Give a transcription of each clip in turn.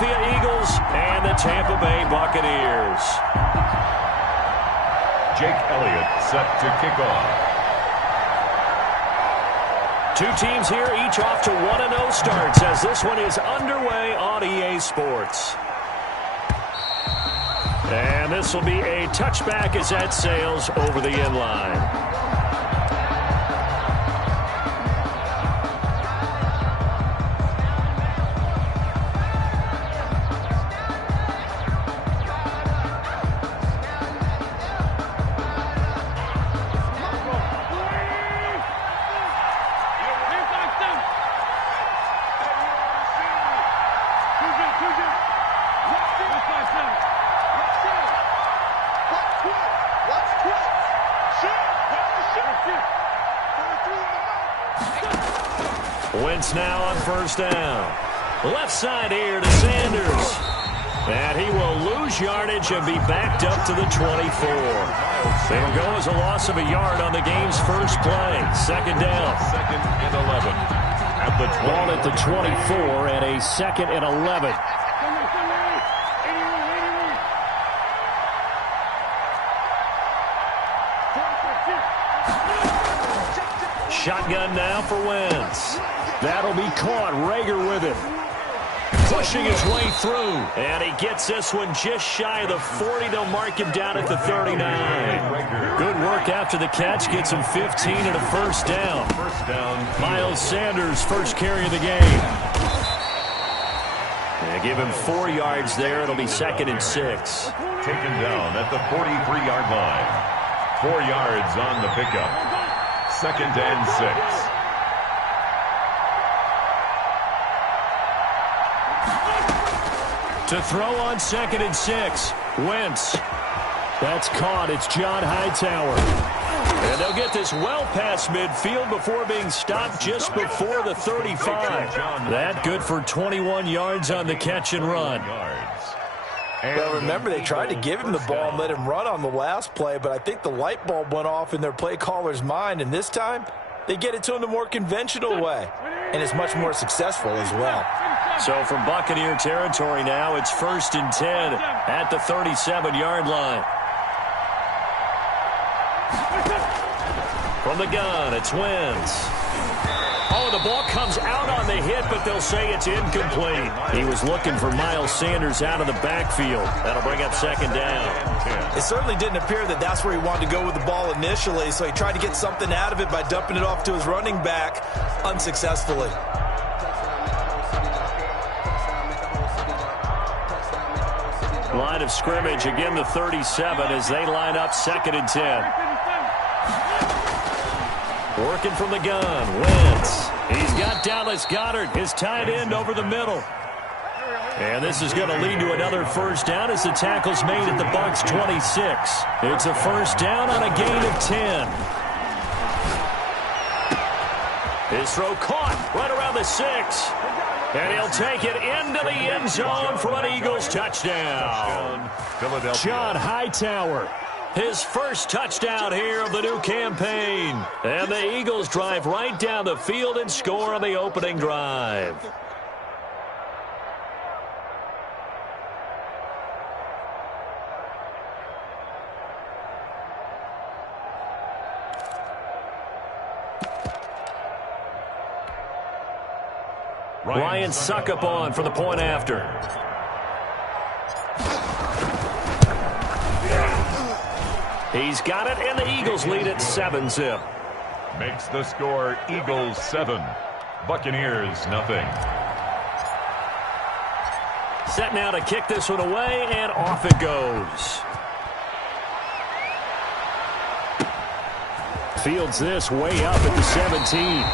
Philadelphia Eagles and the Tampa Bay Buccaneers. Jake Elliott set to kick off. Two teams here, each off to 1-0 starts as this one is underway on EA Sports. And this will be a touchback as that sails over the end line. Wentz now on first down. Left side here to Sanders. And he will lose yardage and be backed up to the 24. It'll go as a loss of a yard on the game's first play. Second down. Second and 11. At the 20. Ball at the 24 and a second and 11. Shotgun now for Wentz. That'll be caught. Rager with it. Pushing his way through. And he gets this one just shy of the 40. They'll mark him down at the 39. Good work after the catch. Gets him 15 and a first down. First down. Miles Sanders, first carry of the game. And give him 4 yards there. It'll be second and 6. Taken down at the 43-yard line. 4 yards on the pickup. Second and 6. To throw on second and 6. Wentz. That's caught. It's John Hightower. And they'll get this well past midfield before being stopped just before the 35. That good for 21 yards on the catch and run. Well, remember, they tried to give him the ball and let him run on the last play, but I think the light bulb went off in their play caller's mind, and this time they get it to him the more conventional way, and it's much more successful as well. So from Buccaneer territory now, it's first and 10 at the 37-yard line. From the gun, it's Wentz. Oh, the ball comes out on the hit, but they'll say it's incomplete. He was looking for Miles Sanders out of the backfield. That'll bring up second down. It certainly didn't appear that that's where he wanted to go with the ball initially, so he tried to get something out of it by dumping it off to his running back unsuccessfully. Line of scrimmage, again the 37 as they line up second and 10. Working from the gun, Wentz. He's got Dallas Goedert, his tight end, over the middle. And this is going to lead to another first down as the tackle's made at the Bucs' 26. It's a first down on a gain of 10. His throw caught right around the 6. And he'll take it into the end zone for an Eagles touchdown. John Hightower, his first touchdown here of the new campaign. And the Eagles drive right down the field and score on the opening drive. Ryan Suckup on for the point after. He's got it, and the Eagles lead at 7-zip. Makes the score Eagles 7, Buccaneers nothing. Set now to kick this one away, and off it goes. Fields this way up at the 17.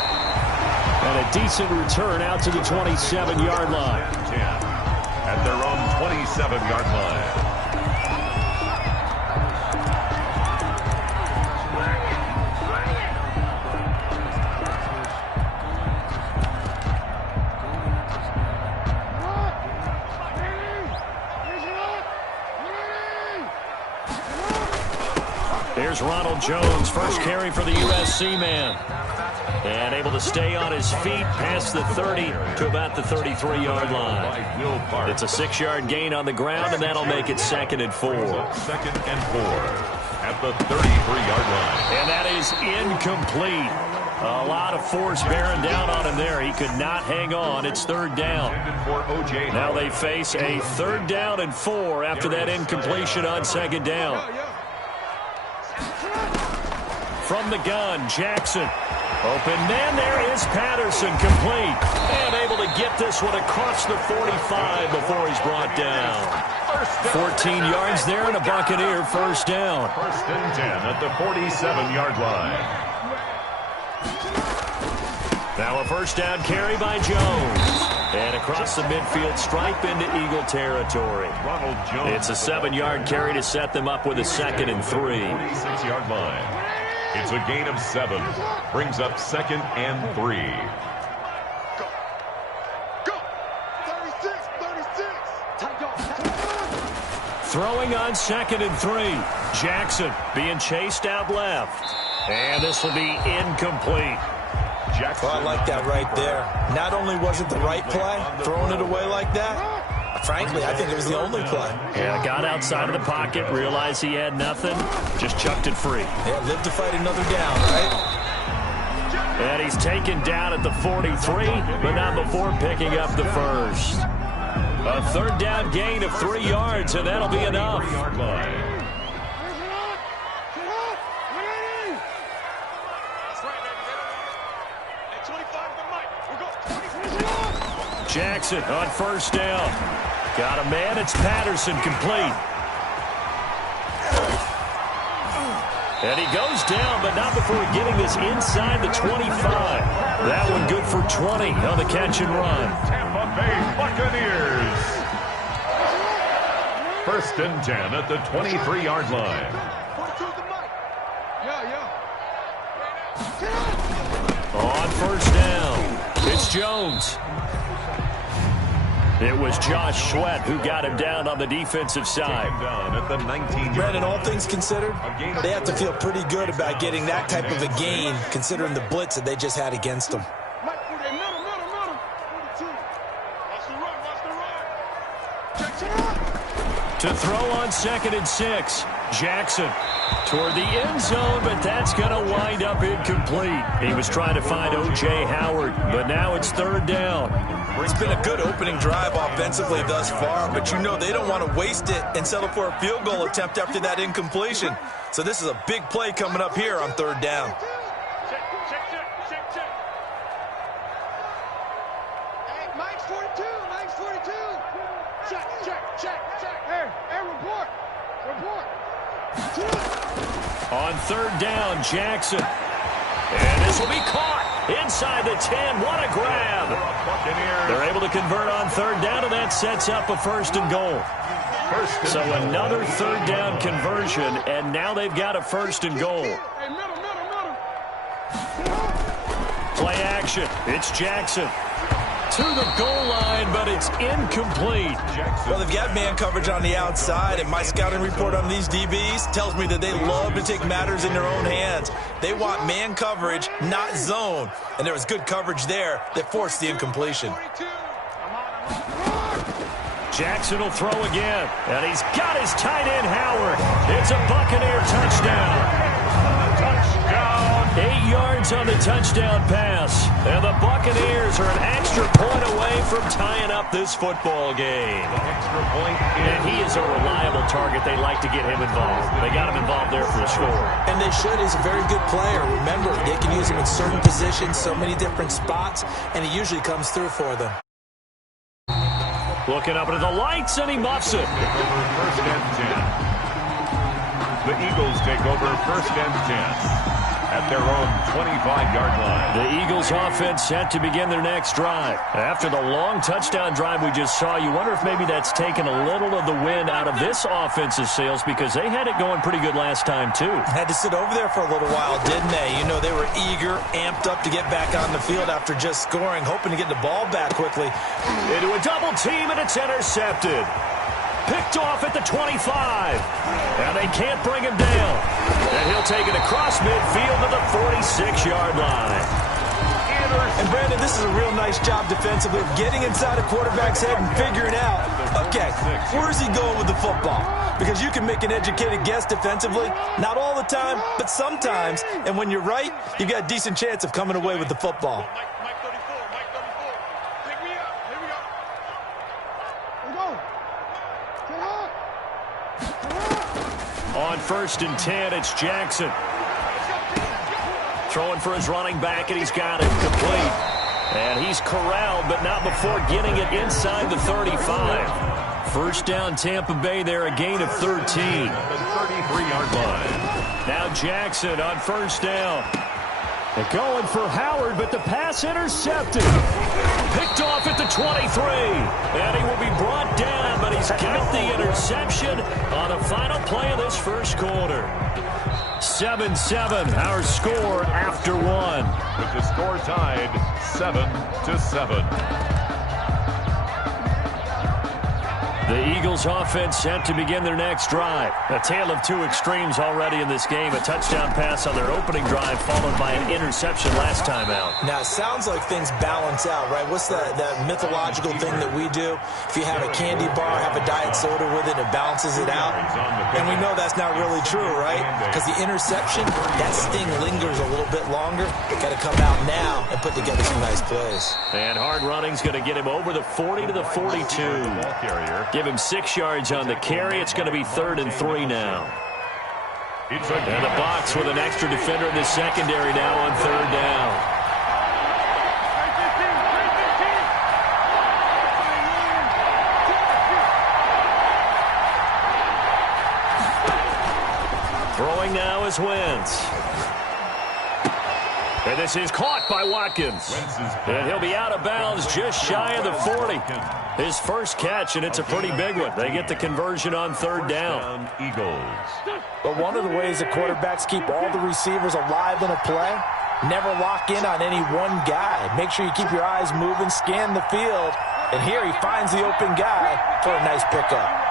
And a decent return out to the 27-yard line. At their own 27-yard line. Here's Ronald Jones, first carry for the USC man. And able to stay on his feet past the 30 to about the 33-yard line. It's a 6-yard gain on the ground, and that'll make it 2nd and 4. 2nd and 4 at the 33-yard line. And that is incomplete. A lot of force bearing down on him there. He could not hang on. It's 3rd down. Now they face a 3rd down and 4 after that incompletion on 2nd down. From the gun, Jackson. Open man, there is Patterson, complete. And able to get this one across the 45 before he's brought down. 14 yards there and a Buccaneer 1st down. 1st and 10 at the 47-yard line. Now a 1st down carry by Jones. And across the midfield stripe into Eagle territory. It's a 7-yard carry to set them up with a 2nd and 3. 46-yard line. It's a gain of 7. Brings up 2nd and 3. Go. 36. Throwing on 2nd and 3. Jackson being chased out left. And this will be incomplete. Well, I like that right there. Not only was it the right play, throwing it away like that, frankly, I think it was the only play. Yeah, got outside of the pocket, realized he had nothing, just chucked it free. Yeah, lived to fight another down, right? And he's taken down at the 43, but not before picking up the 1st. A 3rd down gain of 3 yards, and that'll be enough. Jackson on 1st down. Got a man. It's Patterson, complete. And he goes down, but not before getting this inside the 25. That one good for 20 on the catch and run. Tampa Bay Buccaneers. 1st and 10 at the 23-yard line. On 1st down, it's Jones. It was Josh Sweat who got him down on the defensive side. Down at the 19-yard. Brandon, all things considered, they have to feel pretty good about getting that type of a gain, considering the blitz that they just had against them. To throw on 2nd and 6. Jackson toward the end zone, but that's going to wind up incomplete. He was trying to find O.J. Howard, but now it's 3rd down. It's been a good opening drive offensively thus far, but you know they don't want to waste it and settle for a field goal attempt after that incompletion. So this is a big play coming up here on 3rd down. Hey, Mike's 42. Check. Hey, report. On 3rd down, Jackson. And this will be caught inside the 10. What a grab. They're able to convert on 3rd down, and that sets up a 1st and goal. So another 3rd down conversion, and now they've got a 1st and goal. Play action. It's Jackson. To the goal line, but it's incomplete. Well, they've got man coverage on the outside, and my scouting report on these DBs tells me that they love to take matters in their own hands. They want man coverage, not zone. And there was good coverage there that forced the incompletion. Jackson will throw again, and he's got his tight end, Howard. It's a Buccaneer touchdown. 8 yards on the touchdown pass. And the Buccaneers are an extra point away from tying up this football game. Extra point. And he is a reliable target. They like to get him involved. They got him involved there for the score. And they should. He's a very good player. Remember, they can use him in certain positions, so many different spots, and he usually comes through for them. Looking up into the lights, and he muffs it. 1st and 10. The Eagles take over 1st and 10. At their own 25-yard line. The Eagles offense set to begin their next drive. After the long touchdown drive we just saw, you wonder if maybe that's taken a little of the wind out of this offense's sails, because they had it going pretty good last time, too. Had to sit over there for a little while, didn't they? You know, they were eager, amped up to get back on the field after just scoring, hoping to get the ball back quickly. Into a double team, and it's intercepted. Picked off at the 25. And they can't bring him down. And he'll take it across midfield to the 46-yard line. And Brandon, this is a real nice job defensively of getting inside a quarterback's head and figuring out, okay, where's he going with the football? Because you can make an educated guess defensively, not all the time, but sometimes. And when you're right, you've got a decent chance of coming away with the football. Mike 34, Mike 34. Pick me up. Here we go. Let's go. Get up. On 1st and 10, it's Jackson. Throwing for his running back, and he's got it complete. And he's corralled, but not before getting it inside the 35. First down, Tampa Bay there, a gain of 13. The 33-yard line. Now Jackson on 1st down. They're going for Howard, but the pass intercepted. Picked off at the 23. And he will be brought down, but he's got the interception on the final play of this first quarter. 7-7, our score after one. With the score tied 7-7. The Eagles offense set to begin their next drive. A tale of two extremes already in this game. A touchdown pass on their opening drive followed by an interception last time out. Now, it sounds like things balance out, right? What's that mythological thing that we do? If you have a candy bar, have a diet soda with it, it balances it out. And we know that's not really true, right? Because the interception, that sting lingers a little bit longer. Got to come out now and put together some nice plays. And hard running's going to get him over the 40 to the 42. Ball carrier. Give him 6 yards on the carry. It's going to be 3rd and 3 now. And the box with an extra defender in the secondary now on 3rd down. Throwing now is Wentz. And this is caught by Watkins. And he'll be out of bounds just shy of the 40. His first catch, and it's a pretty big one. They get the conversion on 3rd down. Eagles. But one of the ways that quarterbacks keep all the receivers alive in a play, never lock in on any one guy. Make sure you keep your eyes moving, scan the field. And here he finds the open guy for a nice pickup.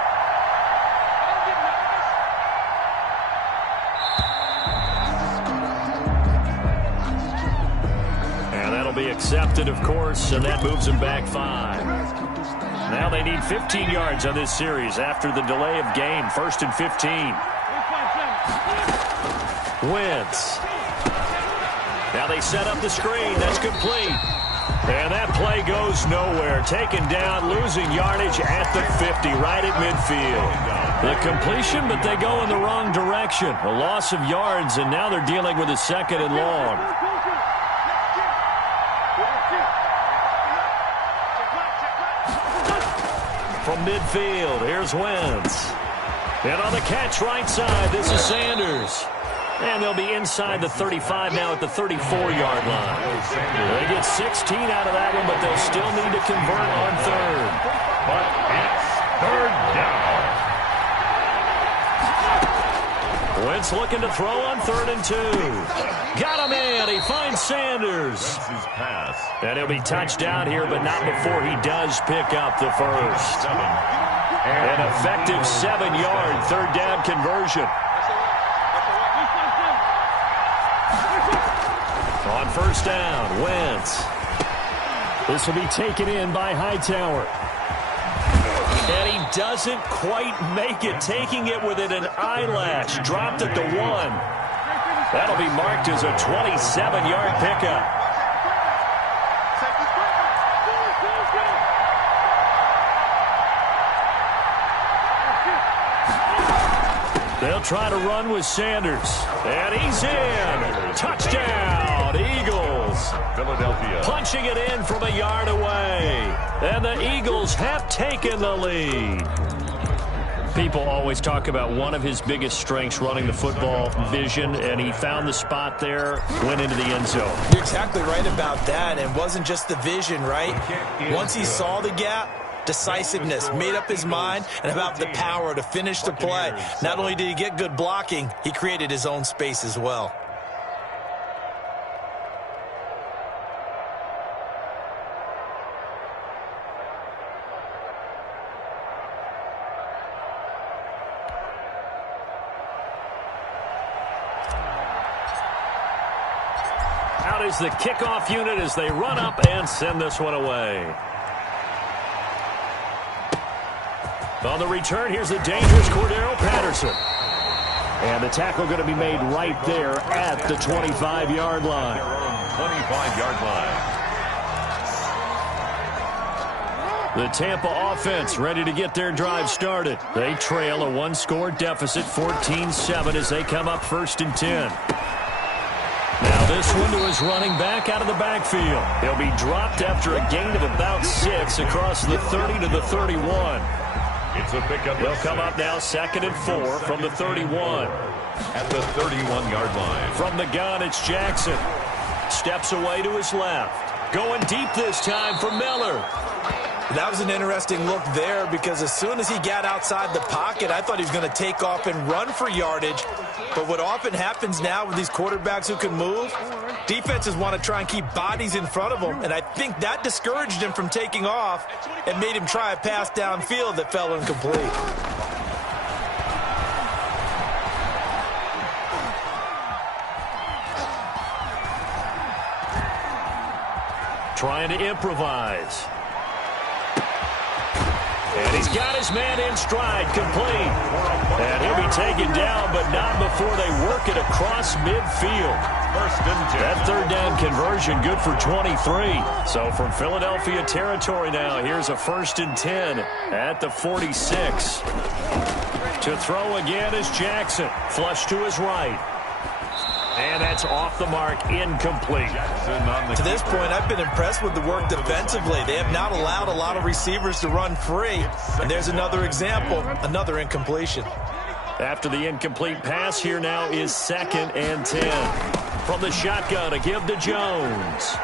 Be accepted, of course, and that moves them back 5. Now they need 15 yards on this series after the delay of game. 1st and 15. Wentz. Now they set up the screen. That's complete. And that play goes nowhere. Taken down, losing yardage at the 50, right at midfield. The completion, but they go in the wrong direction. A loss of yards, and now they're dealing with a 2nd and long. From midfield, here's Wentz. And on the catch right side, this is Sanders. And they'll be inside the 35 now at the 34-yard line. They get 16 out of that one, but they'll still need to convert on 3rd. But it's 3rd down. Wentz looking to throw on 3rd and 2. Got him in. He finds Sanders. Pass. And he'll be touched down here, but not before he does pick up the first. An effective 7-yard 3rd down conversion. On 1st down, Wentz. This will be taken in by Hightower. And he doesn't quite make it, taking it within an eyelash. Dropped at the 1. That'll be marked as a 27-yard pickup. They'll try to run with Sanders. And he's in. Touchdown, Eagles. Philadelphia. Punching it in from a yard away. And the Eagles have taken the lead. People always talk about one of his biggest strengths, running the football, vision, and he found the spot there, went into the end zone. You're exactly right about that. And it wasn't just the vision, right? Once he saw the gap, decisiveness, made up his mind, and about the power to finish the play. Not only did he get good blocking, he created his own space as well. Out is the kickoff unit as they run up and send this one away. On the return, here's the dangerous Cordero Patterson. And the tackle going to be made right there at the 25-yard line. 25-yard line. The Tampa offense ready to get their drive started. They trail a one-score deficit, 14-7, as they come up 1st and 10. Now this one to his running back out of the backfield. He'll be dropped after a gain of about 6 across the 30 to the 31. It's a pickup. They'll come up now 2nd and 4 from the 31. At the 31-yard line. From the gun, it's Jackson. Steps away to his left. Going deep this time for Miller. That was an interesting look there because as soon as he got outside the pocket, I thought he was going to take off and run for yardage. But what often happens now with these quarterbacks who can move, defenses want to try and keep bodies in front of them, and I think that discouraged him from taking off and made him try a pass downfield that fell incomplete. Trying to improvise. And he's got his man in stride, complete. And he'll be taken down, but not before they work it across midfield. 1st and 10. That 3rd down conversion good for 23. So from Philadelphia territory now, here's a 1st and 10 at the 46. To throw again is Jackson. Flush to his right. And that's off the mark, incomplete. To this point, I've been impressed with the work defensively. They have not allowed a lot of receivers to run free. And there's another example, another incompletion. After the incomplete pass, here now is 2nd and 10. From the shotgun, a give to Jones.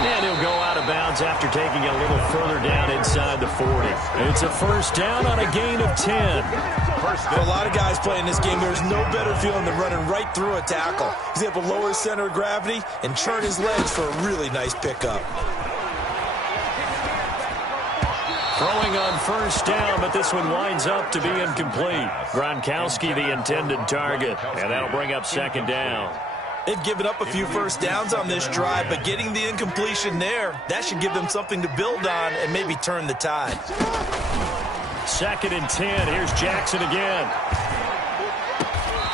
And he'll go out of bounds after taking it a little further down inside the 40. It's a 1st down on a gain of 10. For a lot of guys playing this game, there's no better feeling than running right through a tackle. He's able to lower his center of gravity and churn his legs for a really nice pickup. Throwing on 1st down, but this one winds up to be incomplete. Gronkowski the intended target, and that'll bring up 2nd down. They've given up a few 1st downs on this drive, but getting the incompletion there, that should give them something to build on and maybe turn the tide. 2nd and 10. Here's Jackson again.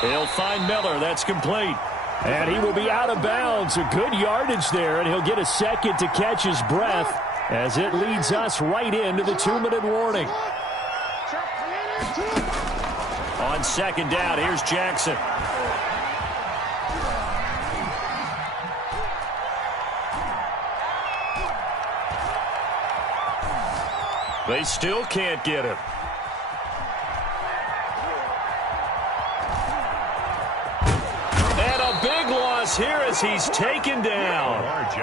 He'll find Miller. That's complete. And he will be out of bounds. A good yardage there, and he'll get a second to catch his breath as it leads us right into the 2-minute warning. On 2nd down, here's Jackson. They still can't get him. And a big loss here as he's taken down.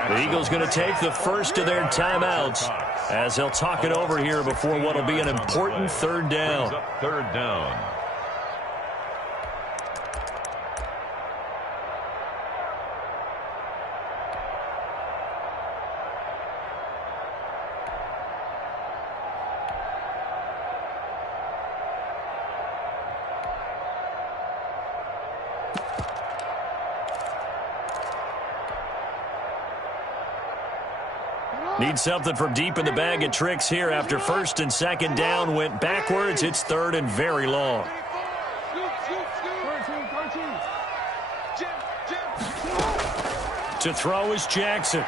The Eagles going to take the first of their timeouts as they'll talk it over here before what will be an important 3rd down. 3rd down. Need something from deep in the bag of tricks here after 1st and 2nd down went backwards. It's 3rd and very long. To throw is Jackson.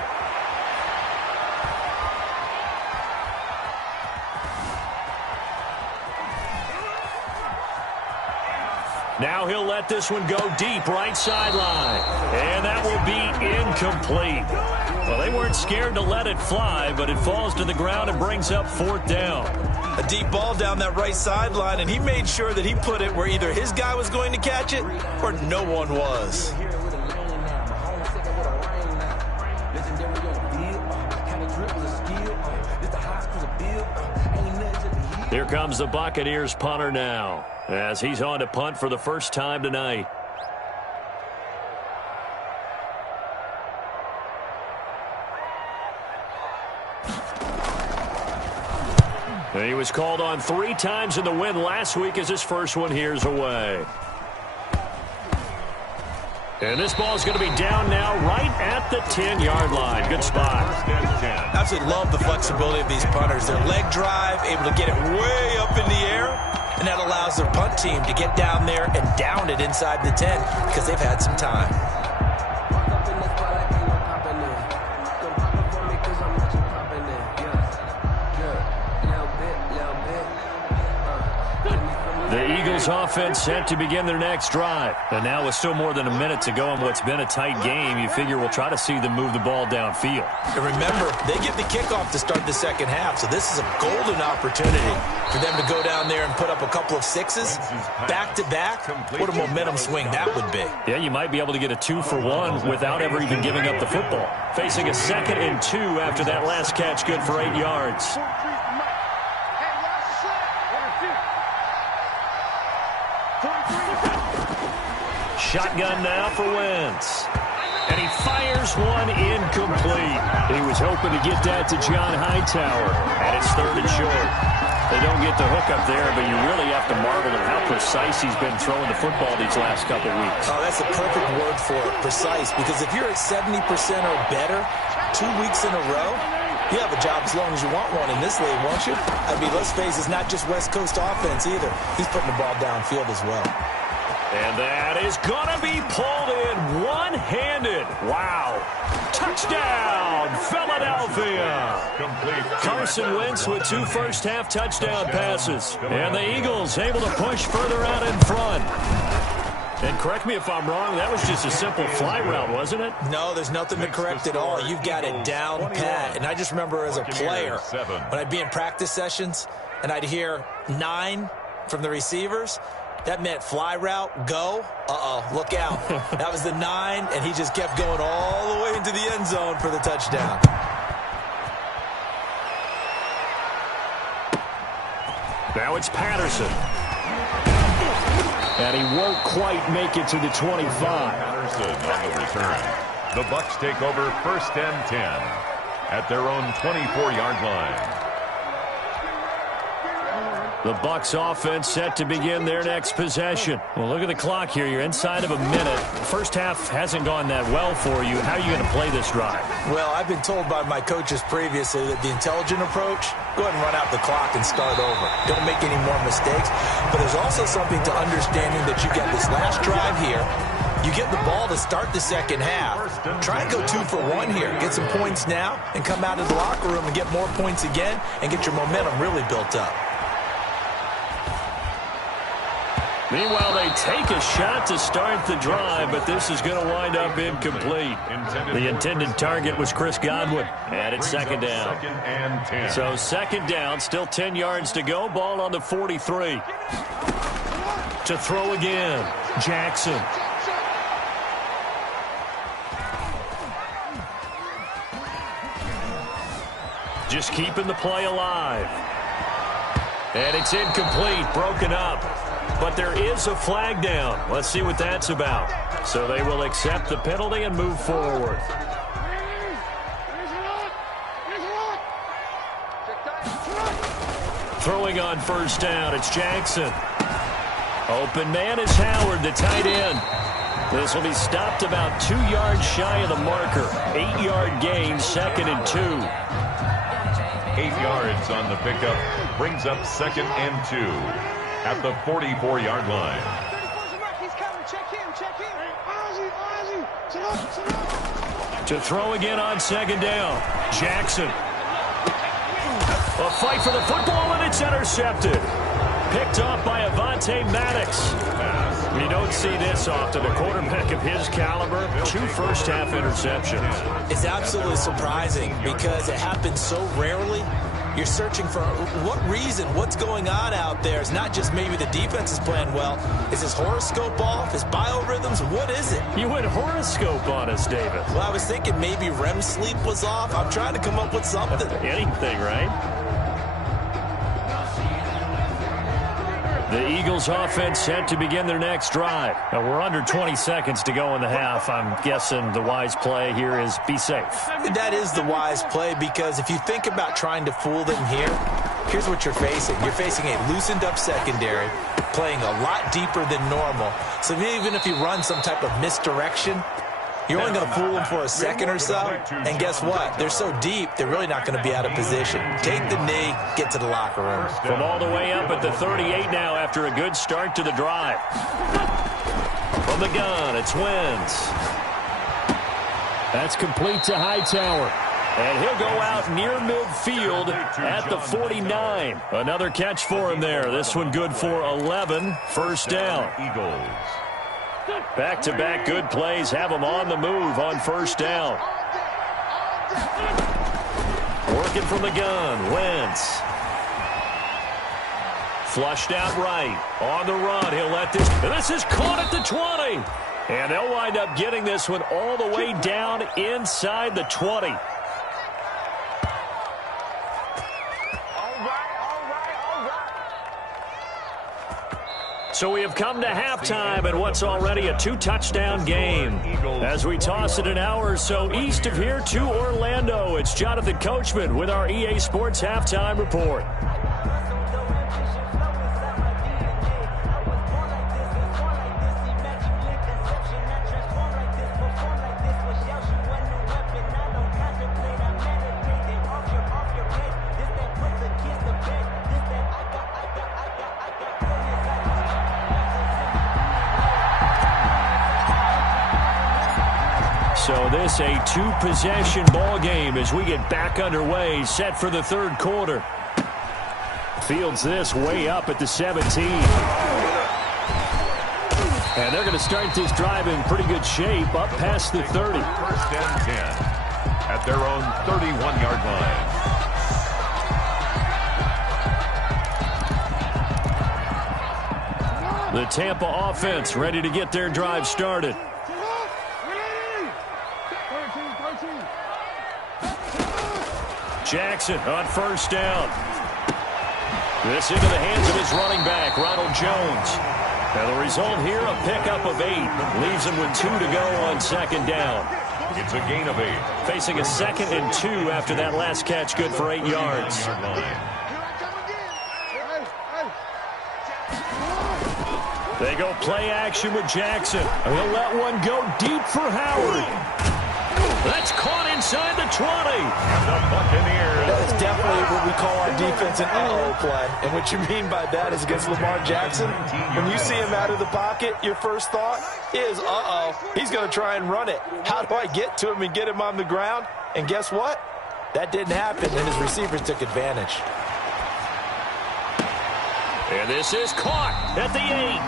Now he'll let this one go deep right sideline. And that will be incomplete. Well, they weren't scared to let it fly, but it falls to the ground and brings up 4th down. A deep ball down that right sideline, and he made sure that he put it where either his guy was going to catch it or no one was. Here comes the Buccaneers punter now, as he's on to punt for the first time tonight. And he was called on 3 times in the win last week as his first one here's away. And this ball is going to be down now right at the 10-yard line. Good spot. Absolutely love the flexibility of these punters. Their leg drive, able to get it way up in the air, and that allows their punt team to get down there and down it inside the 10 because they've had some time. The Eagles offense set to begin their next drive. And now with still more than a minute to go in what's been a tight game, you figure we'll try to see them move the ball downfield. And remember, they get the kickoff to start the second half, so this is a golden opportunity for them to go down there and put up a couple of sixes back-to-back. What a momentum swing that would be. Yeah, you might be able to get a 2-for-1 without ever even giving up the football. Facing a 2nd and 2 after that last catch, good for 8 yards. Shotgun now for Wentz. And he fires one incomplete. He was hoping to get that to John Hightower. And it's 3rd and short. They don't get the hook up there, but you really have to marvel at how precise he's been throwing the football these last couple weeks. Oh, that's the perfect word for it, precise. Because if you're at 70% or better 2 weeks in a row, you have a job as long as you want one in this league, won't you? I mean, let's face it, it's not just West Coast offense either. He's putting the ball downfield as well. And that is going to be pulled in one-handed. Wow. Touchdown, Philadelphia. Carson Wentz with 2 first-half touchdown passes. And the Eagles able to push further out in front. And correct me if I'm wrong, that was just a simple fly route, wasn't it? No, there's nothing to correct at all. You've got it down pat. And I just remember as a player, when I'd be in practice sessions and I'd hear 9 from the receivers, that meant fly route, go. Uh-oh, look out. That was the 9, and he just kept going all the way into the end zone for the touchdown. Now it's Patterson. And he won't quite make it to the 25. Patterson on the return. The Bucs take over 1st and 10 at their own 24-yard line. The Bucs offense set to begin their next possession. Well, look at the clock here. You're inside of a minute. First half hasn't gone that well for you. How are you going to play this drive? Well, I've been told by my coaches previously that the intelligent approach, go ahead and run out the clock and start over. Don't make any more mistakes. But there's also something to understanding that you get this last drive here. You get the ball to start the second half. Try and go 2 for 1 here. Get some points now and come out of the locker room and get more points again and get your momentum really built up. Meanwhile, they take a shot to start the drive, but this is going to wind up incomplete. The intended target was Chris Godwin, and it's 2nd down. 2nd and 10. So 2nd down, still 10 yards to go. Ball on the 43. To throw again, Jackson. Just keeping the play alive. And it's incomplete, broken up. But there is a flag down. Let's see what that's about. So they will accept the penalty and move forward. Throwing on 1st down, it's Jackson. Open man is Howard, the tight end. This will be stopped about 2 yards shy of the marker. 8-yard gain, 2nd and 2. 8 yards on the pickup. Brings up 2nd and 2. At the 44-yard line. To throw again on 2nd down. Jackson. A fight for the football, and it's intercepted. Picked off by Avonte Maddox. You don't see this often. A quarterback of his caliber, 2 first-half interceptions. It's absolutely surprising because it happens so rarely. You're searching for what reason, what's going on out there. It's not just maybe the defense is playing well. Is his horoscope off? His biorhythms? What is it? You went horoscope on us, David. Well, I was thinking maybe REM sleep was off. I'm trying to come up with something. Anything, right? The Eagles offense set to begin their next drive. Now we're under 20 seconds to go in the half. I'm guessing the wise play here is be safe. That is the wise play because if you think about trying to fool them here, here's what you're facing. You're facing a loosened-up secondary, playing a lot deeper than normal. So even if you run some type of misdirection, you're only going to fool them for a second or so. And guess what? They're so deep, they're really not going to be out of position. Take the knee, get to the locker room. From all the way up at the 38 now after a good start to the drive. From the gun, it's Wentz. That's complete to Hightower. And he'll go out near midfield at the 49. Another catch for him there. This one good for 11. First down. Eagles. Back-to-back good plays have them on the move on first down. Working from the gun, Wentz. Flushed out right. On the run, he'll let this. This is caught at the 20. And they'll wind up getting this one all the way down inside the 20. So we have come to halftime in what's already a 2-touchdown game. As we toss it an hour or so east of here to Orlando, it's Jonathan Coachman with our EA Sports Halftime Report. So this a 2-possession ball game as we get back underway, set for the third quarter. Fields this way up at the 17. And they're going to start this drive in pretty good shape, up past the 30. First and 10 at their own 31-yard line. The Tampa offense ready to get their drive started. Jackson on first down. This into the hands of his running back, Ronald Jones. And the result here, a pickup of 8. Leaves him with 2 to go on second down. It's a gain of 8. Facing a 2nd and 2 after that last catch, good for 8 yards. They go play action with Jackson. He'll let one go deep for Howard. That's caught inside the 20. And the Buccaneers. That is definitely what we call our defense an uh-oh play. And what you mean by that is against Lamar Jackson, when you see him out of the pocket, your first thought is, uh-oh, he's going to try and run it. How do I get to him and get him on the ground? And guess what? That didn't happen, and his receivers took advantage. And this is caught at the 8.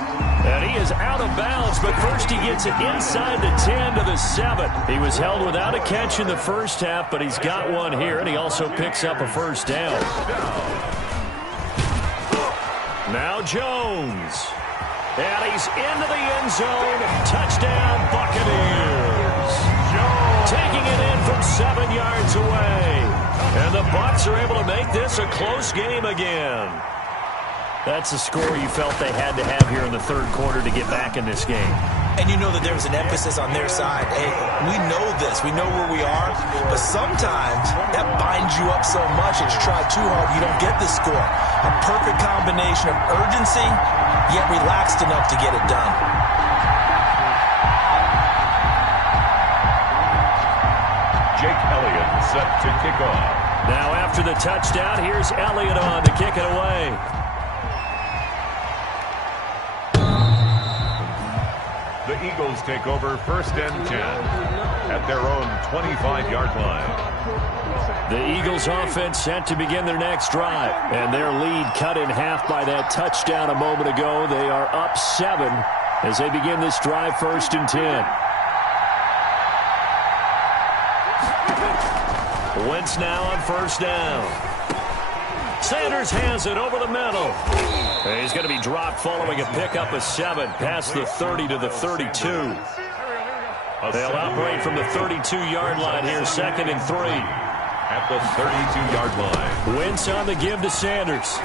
And he is out of bounds, but first he gets it inside the 10 to the 7. He was held without a catch in the first half, but he's got one here, and he also picks up a first down. Now Jones. And he's into the end zone. Touchdown, Buccaneers. Taking it in from 7 yards away. And the Bucs are able to make this a close game again. That's a score you felt they had to have here in the third quarter to get back in this game. And you know that there was an emphasis on their side. Hey, we know this. We know where we are. But sometimes that binds you up so much that you try too hard, you don't get the score. A perfect combination of urgency, yet relaxed enough to get it done. Jake Elliott set to kick off. Now after the touchdown, here's Elliott on to kick it away. The Eagles take over first and 10 at their own 25-yard line. The Eagles offense set to begin their next drive. And their lead cut in half by that touchdown a moment ago. They are up 7 as they begin this drive first and 10. Wentz now on first down. Sanders has it over the middle. And he's going to be dropped following a pickup of 7 past the 30 to the 32. They'll operate from the 32-yard line here, 2nd and 3. At the 32-yard line. Wentz on the give to Sanders.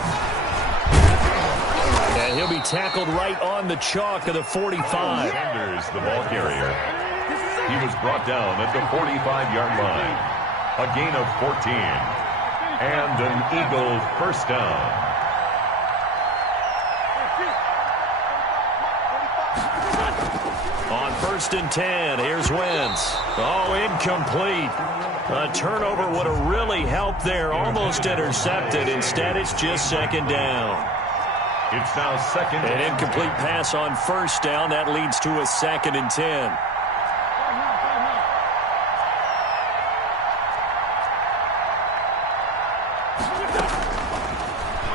And he'll be tackled right on the chalk of the 45. Sanders, the ball carrier. He was brought down at the 45-yard line. A gain of 14. And an Eagle first down. On 1st and 10, here's Wentz. Oh, incomplete. A turnover would have really helped there. Almost intercepted. Instead, it's just 2nd down. It's now 2nd. An incomplete pass on 1st down. That leads to a 2nd and 10.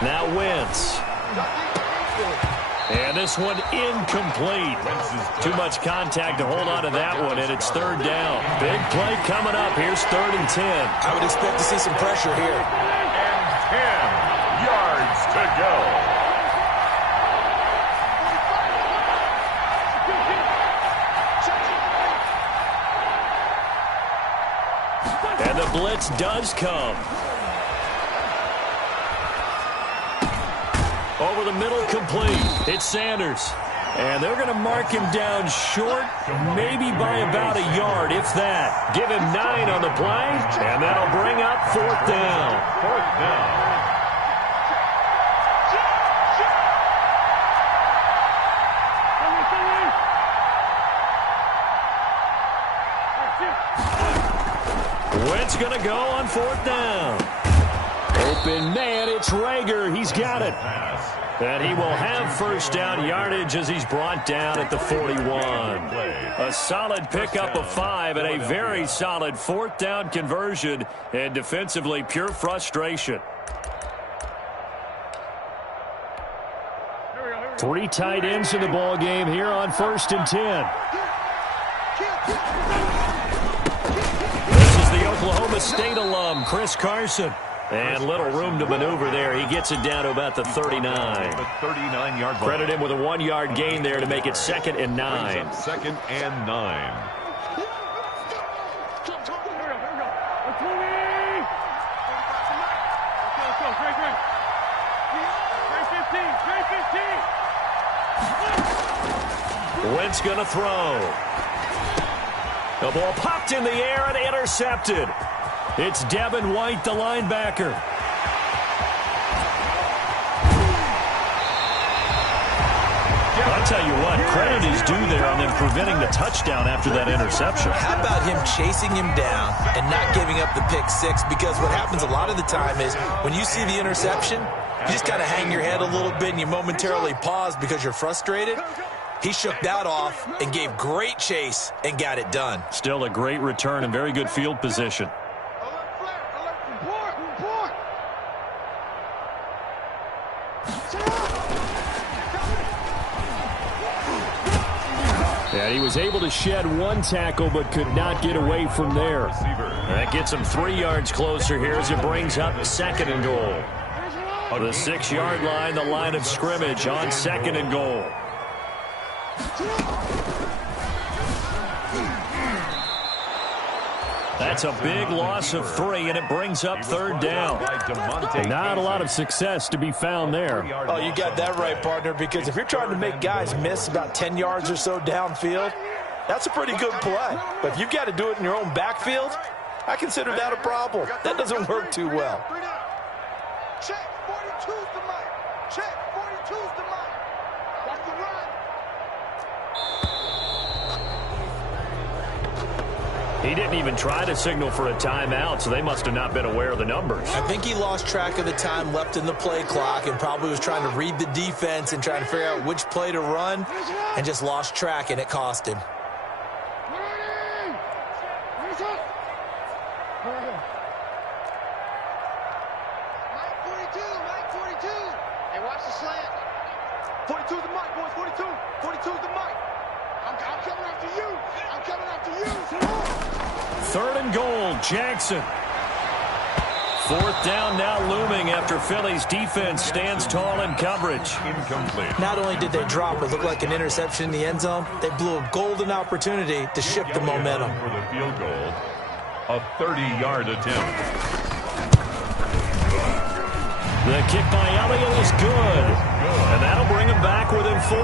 Now Wentz. And this one incomplete. Too much contact to hold on to that one, and it's 3rd down. Big play coming up. Here's 3rd and 10. I would expect to see some pressure here. And 10 yards to go. And the blitz does come. Over the middle, complete. It's Sanders. And they're going to mark him down short, maybe by about a yard, if that. Give him 9 on the play, and that'll bring up 4th down. 4th down. Wentz going to go on 4th down. Open man, it's Rager. He's got it. And he will have 1st down yardage as he's brought down at the 41. A solid pickup of 5 and a very solid 4th down conversion. And defensively, pure frustration. 3 tight ends in the ball game here on 1st and 10. This is the Oklahoma State alum, Chris Carson. And little room to maneuver there. He gets it down to about the 39. The 39-yard line. Credit him with a 1-yard gain there to make it 2nd and 9. 2nd and 9. Wentz going to throw. The ball popped in the air and intercepted. It's Devin White, the linebacker. I'll tell you what, credit is due there on them preventing the touchdown after that interception. How about him chasing him down and not giving up the pick 6? Because what happens a lot of the time is when you see the interception, you just kind of hang your head a little bit and you momentarily pause because you're frustrated. He shook that off and gave great chase and got it done. Still a great return and very good field position. And he was able to shed 1 tackle but could not get away from there. That gets him 3 yards closer here as it brings up 2nd and goal. The 6-yard line, the line of scrimmage on 2nd and goal. That's a big loss of 3, and it brings up 3rd down. Not a lot of success to be found there. Oh, you got that right, partner, because if you're trying to make guys miss about 10 yards or so downfield, that's a pretty good play. But if you've got to do it in your own backfield, I consider that a problem. That doesn't work too well. Check, 42's the mic. Check, 42's the mic. Watch the run. He didn't even try to signal for a timeout, so they must have not been aware of the numbers. I think he lost track of the time left in the play clock and probably was trying to read the defense and trying to figure out which play to run and just lost track, and it cost him. Mike 42. Hey, watch the slant. 42's the mic, boys. 42's the mic. I'm coming after you. I'm coming after you. 3rd and goal, Jackson. 4th down now looming after Philly's defense stands tall in coverage. Incomplete. Not only did they drop what looked like an interception in the end zone, they blew a golden opportunity to shift the momentum. For the field goal, a 30-yard attempt. The kick by Elliott is good. And that'll bring him back within 4.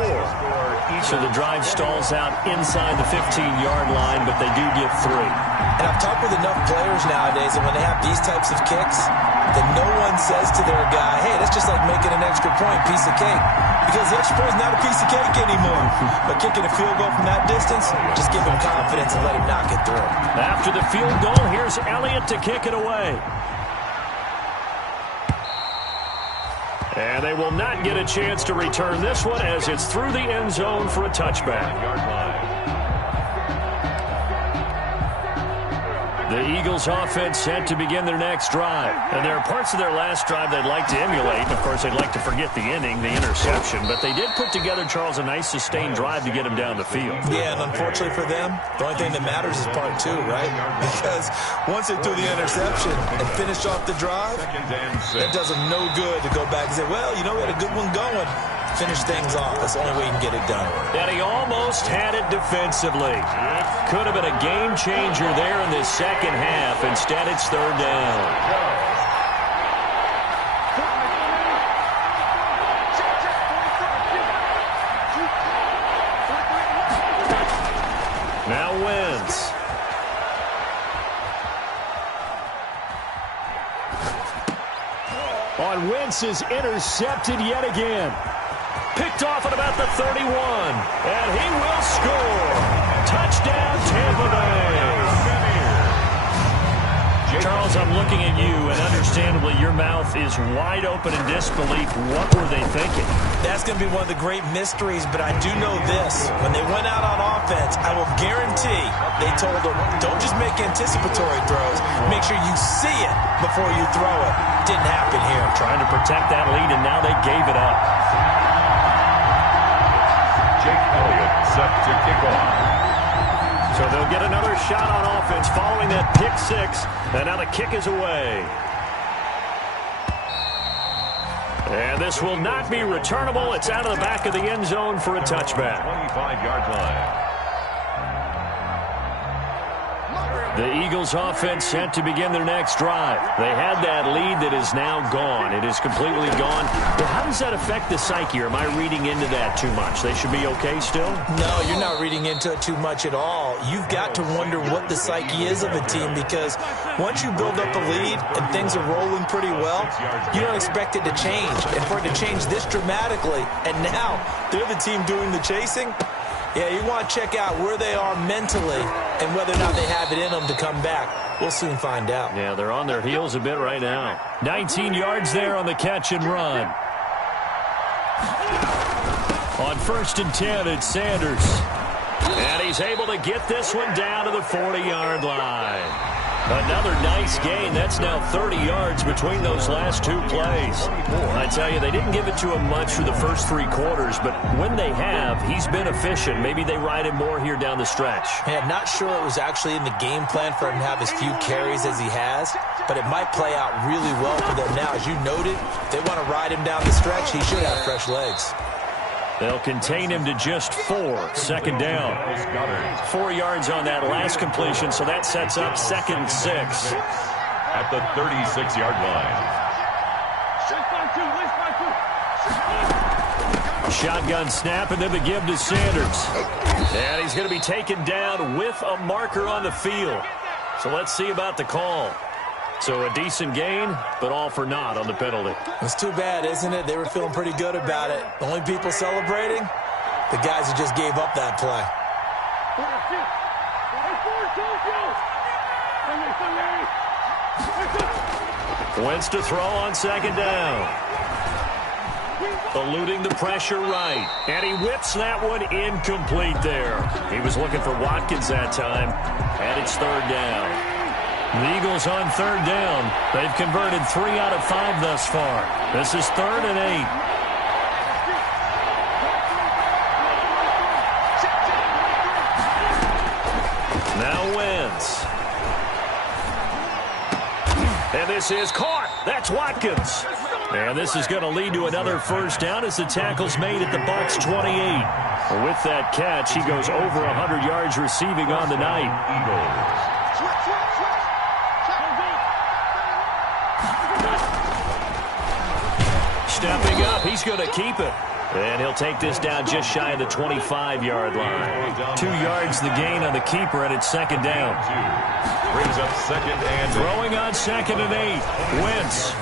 So the drive stalls out inside the 15-yard line, but they do get 3. And I've talked with enough players nowadays, and when they have these types of kicks, then no one says to their guy, hey, that's just like making an extra point, piece of cake. Because the extra point is not a piece of cake anymore. But kicking a field goal from that distance, just give him confidence and let him knock it through. After the field goal, here's Elliott to kick it away. And they will not get a chance to return this one as it's through the end zone for a touchback. The Eagles offense set to begin their next drive. And there are parts of their last drive they'd like to emulate. And, of course, they'd like to forget the inning, the interception. But they did put together, Charles, a nice sustained drive to get them down the field. Yeah, and unfortunately for them, the only thing that matters is part two, right? Because once they threw the interception and finished off the drive, it does them no good to go back and say, well, you know, we had a good one going. Finish things off. That's the only way you can get it done. And he almost had it defensively. Could have been a game changer there in this second half. Instead, it's third down. Now Wentz. On Wentz is intercepted yet again. Picked off at about the 31. And he will score. Touchdown, Tampa Bay. Charles, I'm looking at you, and understandably your mouth is wide open in disbelief. What were they thinking? That's going to be one of the great mysteries, but I do know this. When they went out on offense, I will guarantee they told them, don't just make anticipatory throws. Make sure you see it before you throw it. Didn't happen here. Trying to protect that lead, and now they gave it up. Jake Elliott set to kick off. So they'll get another shot on offense following that pick six. And now the kick is away. And this will not be returnable. It's out of the back of the end zone for a touchback. 25-yard line. The Eagles offense set to begin their next drive. They had that lead that is now gone. It is completely gone. But how does that affect the psyche? Or am I reading into that too much? They should be okay still? No, you're not reading into it too much at all. You've got to wonder what the psyche is of a team, because once you build up a lead and things are rolling pretty well, you don't expect it to change. And for it to change this dramatically, and now they're the team doing the chasing, yeah, you want to check out where they are mentally and whether or not they have it in them to come back. We'll soon find out. Yeah, they're on their heels a bit right now. 19 yards there on the catch and run. On 1st and 10, it's Sanders. And he's able to get this one down to the 40-yard line. Another nice gain. That's now 30 yards between those last two plays. I tell you, they didn't give it to him much for the first 3 quarters, but when they have, he's been efficient. Maybe they ride him more here down the stretch. Yeah, not sure it was actually in the game plan for him to have as few carries as he has, but it might play out really well for them now. As you noted, if they want to ride him down the stretch, he should have fresh legs. They'll contain him to just 4. Second down. 4 yards on that last completion, so that sets up 2nd and 6. At the 36-yard line. Shotgun snap, and then the give to Sanders. And he's going to be taken down with a marker on the field. So let's see about the call. So a decent gain, but all for naught on the penalty. It's too bad, isn't it? They were feeling pretty good about it. The only people celebrating, the guys who just gave up that play. Wentz to throw on 2nd down. Eluding the pressure right. And he whips that one incomplete there. He was looking for Watkins that time. And it's 3rd down. The Eagles on 3rd down. They've converted 3 out of 5 thus far. This is 3rd and 8. Now Wentz. And this is caught. That's Watkins. And this is going to lead to another first down as the tackle's made at the Bucs 28. With that catch, he goes over 100 yards receiving on the night. Eagles. Stepping up, he's going to keep it. And he'll take this down just shy of the 25-yard line. 2 yards the gain on the keeper, and it's second down. Brings up second and throwing on 2nd and 8. Wentz.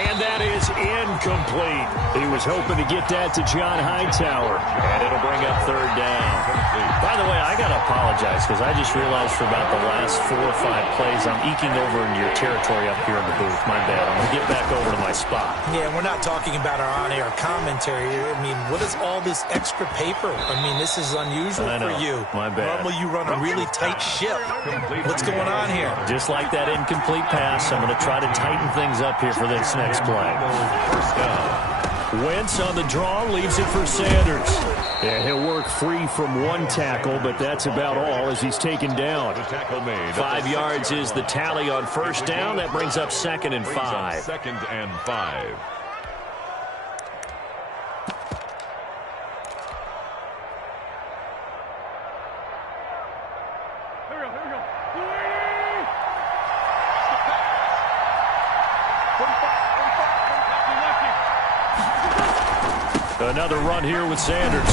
And that is incomplete. He was hoping to get that to John Hightower. And it'll bring up 3rd down. By the way, I got to apologize because I just realized for about the last 4 or 5 plays, I'm eking over into your territory up here in the booth. My bad. I'm going to get back over to my spot. Yeah, we're not talking about our on-air commentary. I mean, what is all this extra paper? I mean, this is unusual for you. My bad. Normally you run a really tight ship. What's going on here? Just like that incomplete pass, I'm going to try to tighten things up here for this next play. first down. Wentz on the draw, leaves it for Sanders. And he'll work free from 1 tackle, but that's about all as he's taken down. 5 yards is the tally on first down. That brings up 2nd and 5. 2nd and 5. Another run here with Sanders.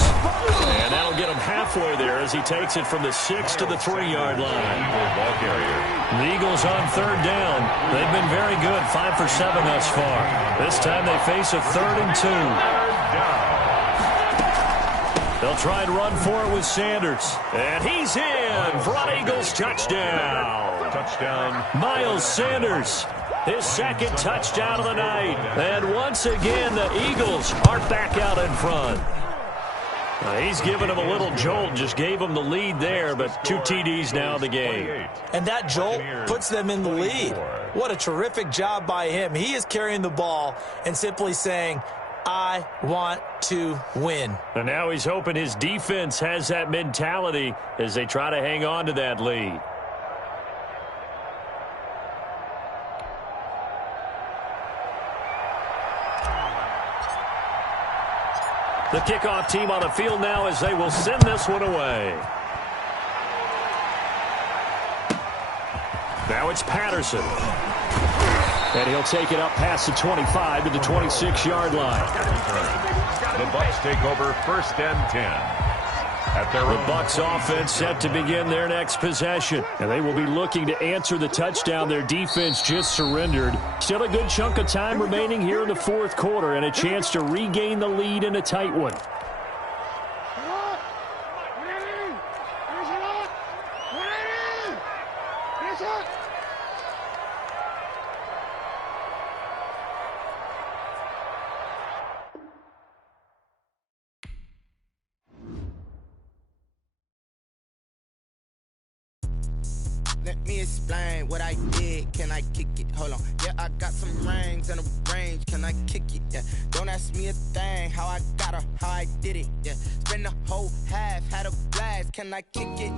And that'll get him halfway there as he takes it from the 6 to the 3-yard line. Ball carrier. The Eagles on 3rd down. They've been very good, 5 for 7 thus far. This time they face a 3rd and 2. They'll try and run for it with Sanders. And he's in for an Eagles touchdown. Touchdown. Miles Sanders. His 2nd touchdown of the night. And once again, the Eagles are back out in front. He's given him a little jolt, just gave him the lead there, but 2 TDs now in the game. And that jolt puts them in the lead. What a terrific job by him. He is carrying the ball and simply saying, I want to win. And now he's hoping his defense has that mentality as they try to hang on to that lead. The kickoff team on the field now as they will send this one away. Now it's Patterson. And he'll take it up past the 25 to the 26-yard line. The Bucs take over 1st and 10. The Bucs offense set to begin their next possession. And they will be looking to answer the touchdown their defense just surrendered. Still a good chunk of time remaining here in the 4th quarter and a chance to regain the lead in a tight one. Let me explain what I did. Can I kick it? Hold on. Yeah, I got some rings and a range. Can I kick it? Yeah. Don't ask me a thing. How I got her, how I did it. Yeah. Spend the whole half, had a blast. Can I kick it?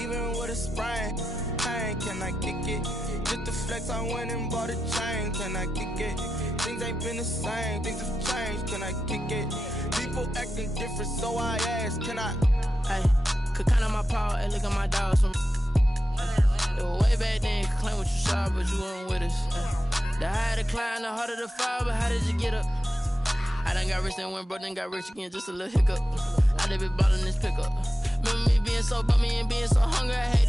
Even with a sprain. Pain, can I kick it? Just the flex, I went and bought a chain. Can I kick it? Things ain't been the same. Things have changed. Can I kick it? People acting different, so I ask. Can I? Hey, could count on my power and look at my dogs from. Way back then, you could claim what you saw, but you weren't with us. The higher the climb, the harder the fall, but how did you get up? I done got rich and went broke, then got rich again, just a little hiccup. I done been ballin' this pickup. Remember me being so bummy and being so hungry, I had